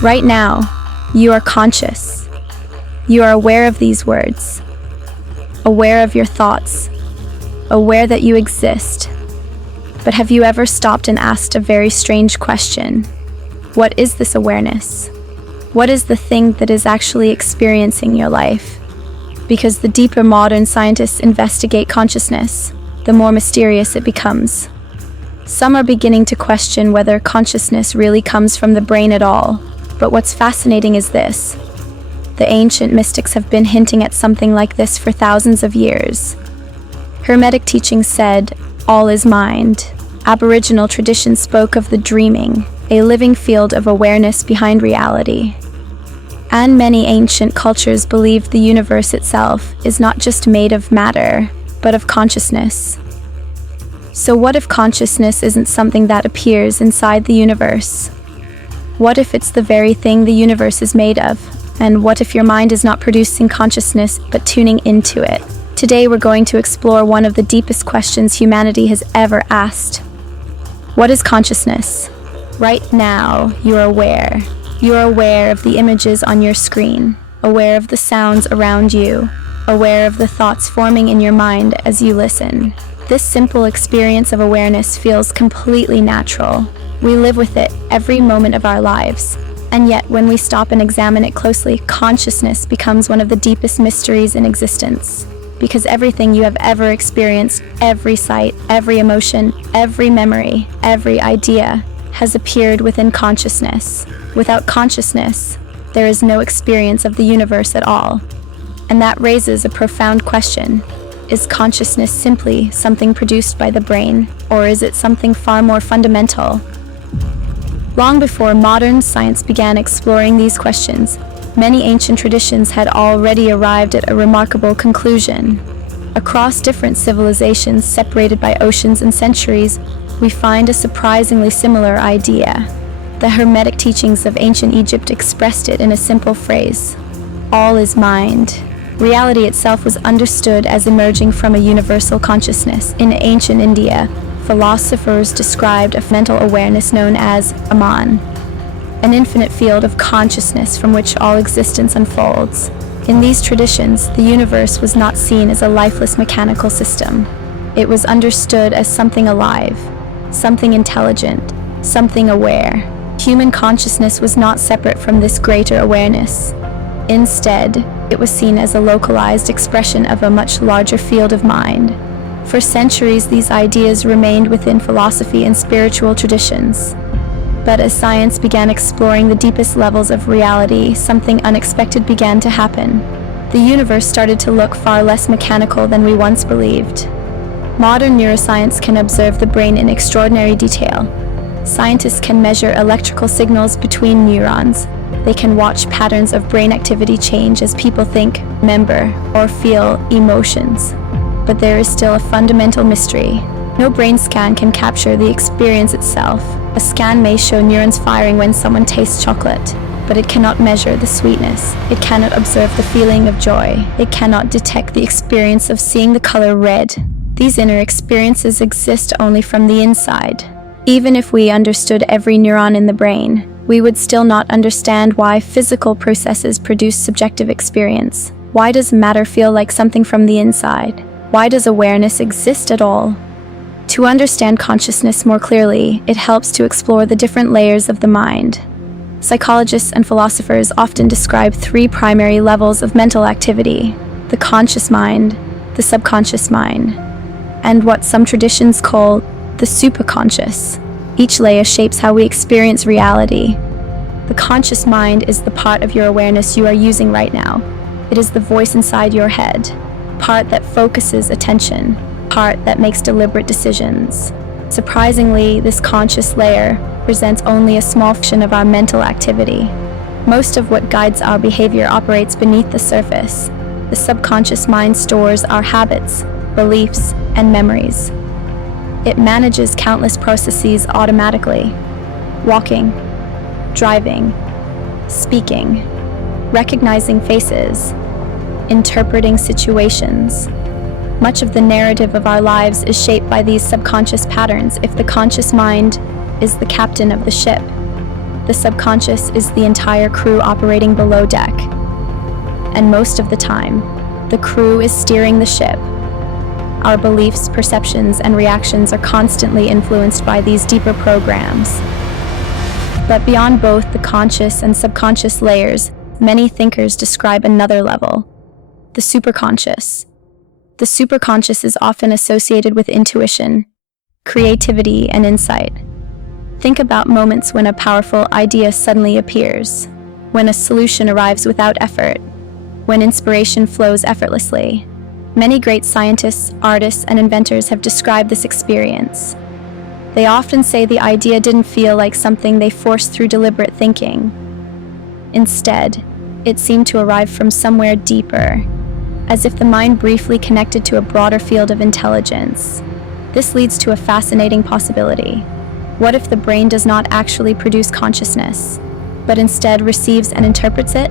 Right now, you are conscious. You are aware of these words, aware of your thoughts, aware that you exist. But have you ever stopped and asked a very strange question? What is this awareness? What is the thing that is actually experiencing your life? Because the deeper modern scientists investigate consciousness, the more mysterious it becomes. Some are beginning to question whether consciousness really comes from the brain at all. But what's fascinating is this. The ancient mystics have been hinting at something like this for thousands of years. Hermetic teachings said, "All is mind." Aboriginal tradition spoke of the dreaming, a living field of awareness behind reality. And many ancient cultures believed the universe itself is not just made of matter, but of consciousness. So what if consciousness isn't something that appears inside the universe? What if it's the very thing the universe is made of? And what if your mind is not producing consciousness, but tuning into it? Today we're going to explore one of the deepest questions humanity has ever asked. What is consciousness? Right now, you're aware. You're aware of the images on your screen, aware of the sounds around you, aware of the thoughts forming in your mind as you listen. This simple experience of awareness feels completely natural. We live with it every moment of our lives. And yet, when we stop and examine it closely, consciousness becomes one of the deepest mysteries in existence. Because everything you have ever experienced, every sight, every emotion, every memory, every idea, has appeared within consciousness. Without consciousness, there is no experience of the universe at all. And that raises a profound question. Is consciousness simply something produced by the brain, or is it something far more fundamental? Long before modern science began exploring these questions, many ancient traditions had already arrived at a remarkable conclusion. Across different civilizations separated by oceans and centuries, we find a surprisingly similar idea. The Hermetic teachings of ancient Egypt expressed it in a simple phrase: all is mind. Reality itself was understood as emerging from a universal consciousness. In ancient India, philosophers described a mental awareness known as Aman, an infinite field of consciousness from which all existence unfolds. In these traditions, the universe was not seen as a lifeless mechanical system. It was understood as something alive, something intelligent, something aware. Human consciousness was not separate from this greater awareness. Instead, it was seen as a localized expression of a much larger field of mind. For centuries, these ideas remained within philosophy and spiritual traditions. But as science began exploring the deepest levels of reality, something unexpected began to happen. The universe started to look far less mechanical than we once believed. Modern neuroscience can observe the brain in extraordinary detail. Scientists can measure electrical signals between neurons. They can watch patterns of brain activity change as people think, remember, or feel emotions. But there is still a fundamental mystery. No brain scan can capture the experience itself. A scan may show neurons firing when someone tastes chocolate, but it cannot measure the sweetness. It cannot observe the feeling of joy. It cannot detect the experience of seeing the color red. These inner experiences exist only from the inside. Even if we understood every neuron in the brain, we would still not understand why physical processes produce subjective experience. Why does matter feel like something from the inside? Why does awareness exist at all? To understand consciousness more clearly, it helps to explore the different layers of the mind. Psychologists and philosophers often describe three primary levels of mental activity: the conscious mind, the subconscious mind, and what some traditions call the superconscious. Each layer shapes how we experience reality. The conscious mind is the part of your awareness you are using right now. It is the voice inside your head, part that focuses attention, part that makes deliberate decisions. Surprisingly, this conscious layer presents only a small fraction of our mental activity. Most of what guides our behavior operates beneath the surface. The subconscious mind stores our habits, beliefs, and memories. It manages countless processes automatically: walking, driving, speaking, recognizing faces, interpreting situations. Much of the narrative of our lives is shaped by these subconscious patterns. If the conscious mind is the captain of the ship, The subconscious is the entire crew operating below deck. And most of the time, the crew is steering the ship. Our beliefs, perceptions, and reactions are constantly influenced by these deeper programs. But beyond both the conscious and subconscious layers, many thinkers describe another level, the superconscious. The superconscious is often associated with intuition, creativity, and insight. Think about moments when a powerful idea suddenly appears, when a solution arrives without effort, when inspiration flows effortlessly. Many great scientists, artists, and inventors have described this experience. They often say the idea didn't feel like something they forced through deliberate thinking. Instead, it seemed to arrive from somewhere deeper, as if the mind briefly connected to a broader field of intelligence. This leads to a fascinating possibility. What if the brain does not actually produce consciousness, but instead receives and interprets it?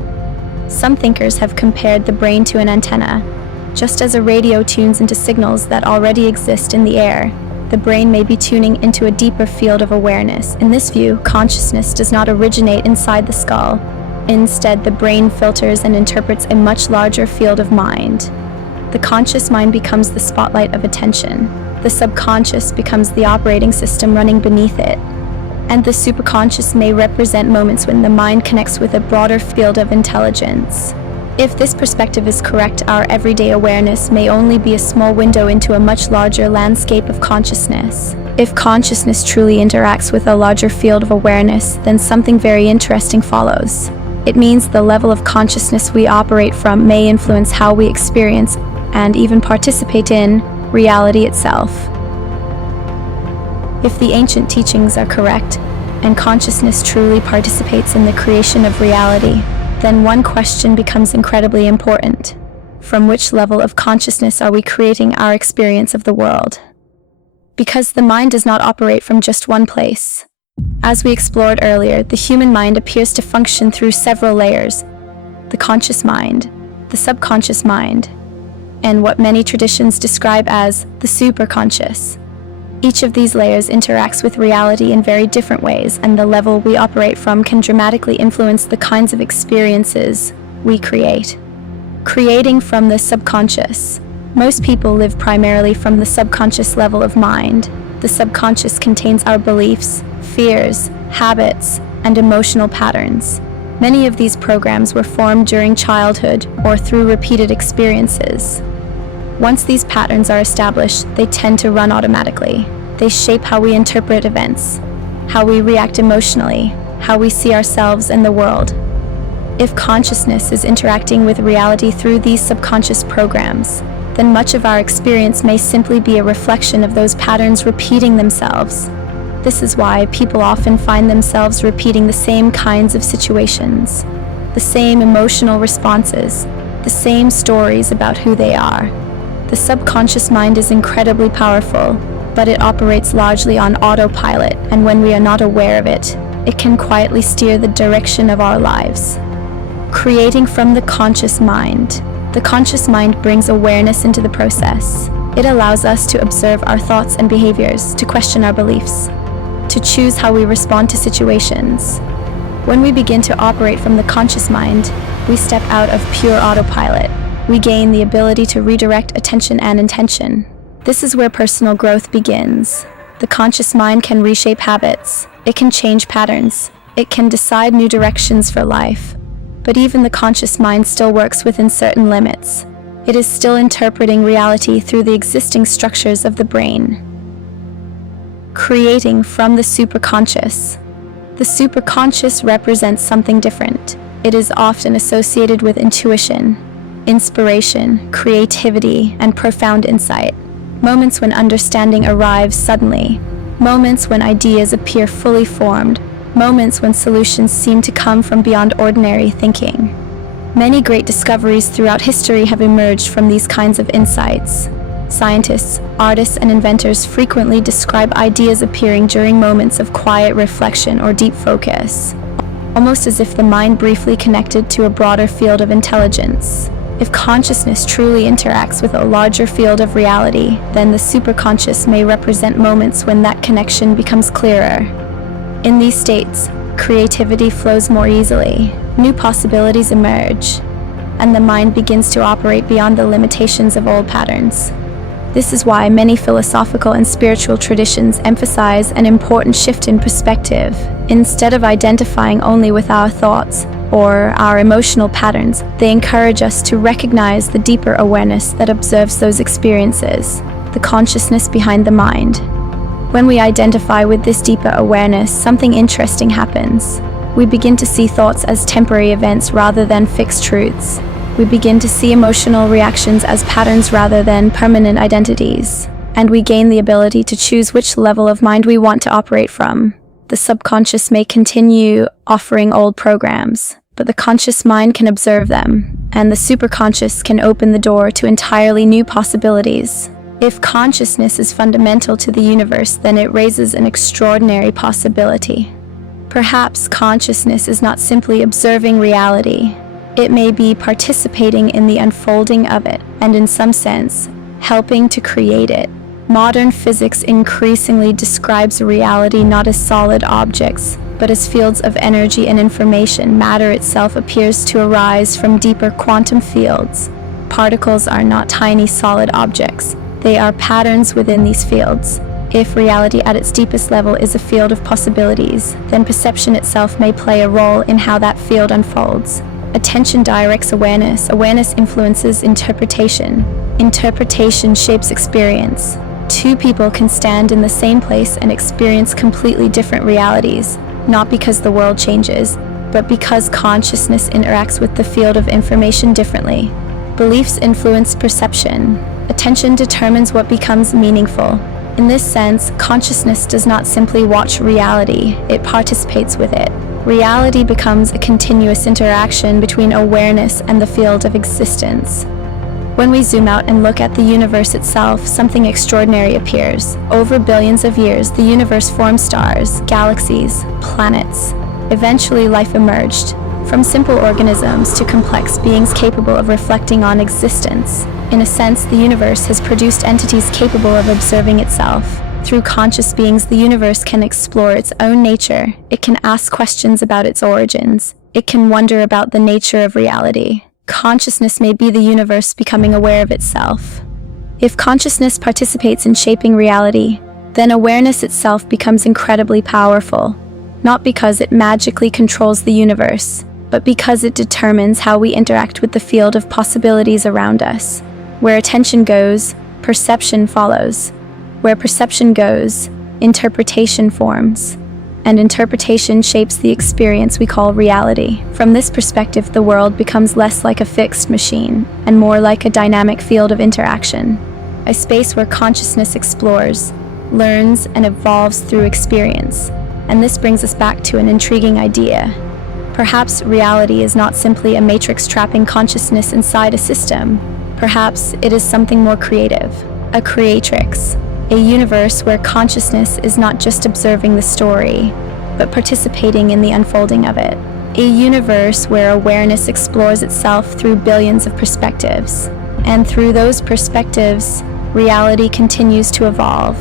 Some thinkers have compared the brain to an antenna. Just as a radio tunes into signals that already exist in the air, the brain may be tuning into a deeper field of awareness. In this view, consciousness does not originate inside the skull. Instead, the brain filters and interprets a much larger field of mind. The conscious mind becomes the spotlight of attention. The subconscious becomes the operating system running beneath it. And the superconscious may represent moments when the mind connects with a broader field of intelligence. If this perspective is correct, our everyday awareness may only be a small window into a much larger landscape of consciousness. If consciousness truly interacts with a larger field of awareness, then something very interesting follows. It means the level of consciousness we operate from may influence how we experience and even participate in reality itself. If the ancient teachings are correct, and consciousness truly participates in the creation of reality, then one question becomes incredibly important. From which level of consciousness are we creating our experience of the world? Because the mind does not operate from just one place. As we explored earlier, the human mind appears to function through several layers: the conscious mind, the subconscious mind, and what many traditions describe as the superconscious. Each of these layers interacts with reality in very different ways, and the level we operate from can dramatically influence the kinds of experiences we create. Creating from the subconscious. Most people live primarily from the subconscious level of mind. The subconscious contains our beliefs, fears, habits, and emotional patterns. Many of these programs were formed during childhood or through repeated experiences. Once these patterns are established, they tend to run automatically. They shape how we interpret events, how we react emotionally, how we see ourselves and the world. If consciousness is interacting with reality through these subconscious programs, then much of our experience may simply be a reflection of those patterns repeating themselves. This is why people often find themselves repeating the same kinds of situations, the same emotional responses, the same stories about who they are. The subconscious mind is incredibly powerful, but it operates largely on autopilot, and when we are not aware of it, it can quietly steer the direction of our lives. Creating from the conscious mind. The conscious mind brings awareness into the process. It allows us to observe our thoughts and behaviors, to question our beliefs, to choose how we respond to situations. When we begin to operate from the conscious mind, we step out of pure autopilot. We gain the ability to redirect attention and intention. This is where personal growth begins. The conscious mind can reshape habits. It can change patterns. It can decide new directions for life. But even the conscious mind still works within certain limits. It is still interpreting reality through the existing structures of the brain. Creating from the superconscious. The superconscious represents something different. It is often associated with intuition, inspiration, creativity, and profound insight. Moments when understanding arrives suddenly. Moments when ideas appear fully formed. Moments when solutions seem to come from beyond ordinary thinking. Many great discoveries throughout history have emerged from these kinds of insights. Scientists, artists, and inventors frequently describe ideas appearing during moments of quiet reflection or deep focus, almost as if the mind briefly connected to a broader field of intelligence. If consciousness truly interacts with a larger field of reality, then the superconscious may represent moments when that connection becomes clearer. In these states, creativity flows more easily, new possibilities emerge, and the mind begins to operate beyond the limitations of old patterns. This is why many philosophical and spiritual traditions emphasize an important shift in perspective. Instead of identifying only with our thoughts or our emotional patterns, they encourage us to recognize the deeper awareness that observes those experiences, the consciousness behind the mind. When we identify with this deeper awareness, something interesting happens. We begin to see thoughts as temporary events rather than fixed truths. We begin to see emotional reactions as patterns rather than permanent identities. And we gain the ability to choose which level of mind we want to operate from. The subconscious may continue offering old programs, but the conscious mind can observe them, and the superconscious can open the door to entirely new possibilities. If consciousness is fundamental to the universe, then it raises an extraordinary possibility. Perhaps consciousness is not simply observing reality. It may be participating in the unfolding of it, and in some sense, helping to create it. Modern physics increasingly describes reality not as solid objects, but as fields of energy and information. Matter itself appears to arise from deeper quantum fields. Particles are not tiny solid objects. They are patterns within these fields. If reality at its deepest level is a field of possibilities, then perception itself may play a role in how that field unfolds. Attention directs awareness. Awareness influences interpretation. Interpretation shapes experience. Two people can stand in the same place and experience completely different realities, not because the world changes, but because consciousness interacts with the field of information differently. Beliefs influence perception. Attention determines what becomes meaningful. In this sense, consciousness does not simply watch reality, it participates with it. Reality becomes a continuous interaction between awareness and the field of existence. When we zoom out and look at the universe itself, something extraordinary appears. Over billions of years, the universe formed stars, galaxies, planets. Eventually, life emerged, from simple organisms to complex beings capable of reflecting on existence. In a sense, the universe has produced entities capable of observing itself. Through conscious beings, the universe can explore its own nature. It can ask questions about its origins. It can wonder about the nature of reality. Consciousness may be the universe becoming aware of itself. If consciousness participates in shaping reality, then awareness itself becomes incredibly powerful, not because it magically controls the universe, but because it determines how we interact with the field of possibilities around us. Where attention goes, perception follows. Where perception goes, interpretation forms. And interpretation shapes the experience we call reality. From this perspective, the world becomes less like a fixed machine and more like a dynamic field of interaction, a space where consciousness explores, learns, and evolves through experience. And this brings us back to an intriguing idea. Perhaps reality is not simply a matrix trapping consciousness inside a system. Perhaps it is something more creative, a creatrix, a universe where consciousness is not just observing the story, but participating in the unfolding of it. A universe where awareness explores itself through billions of perspectives. And through those perspectives, reality continues to evolve.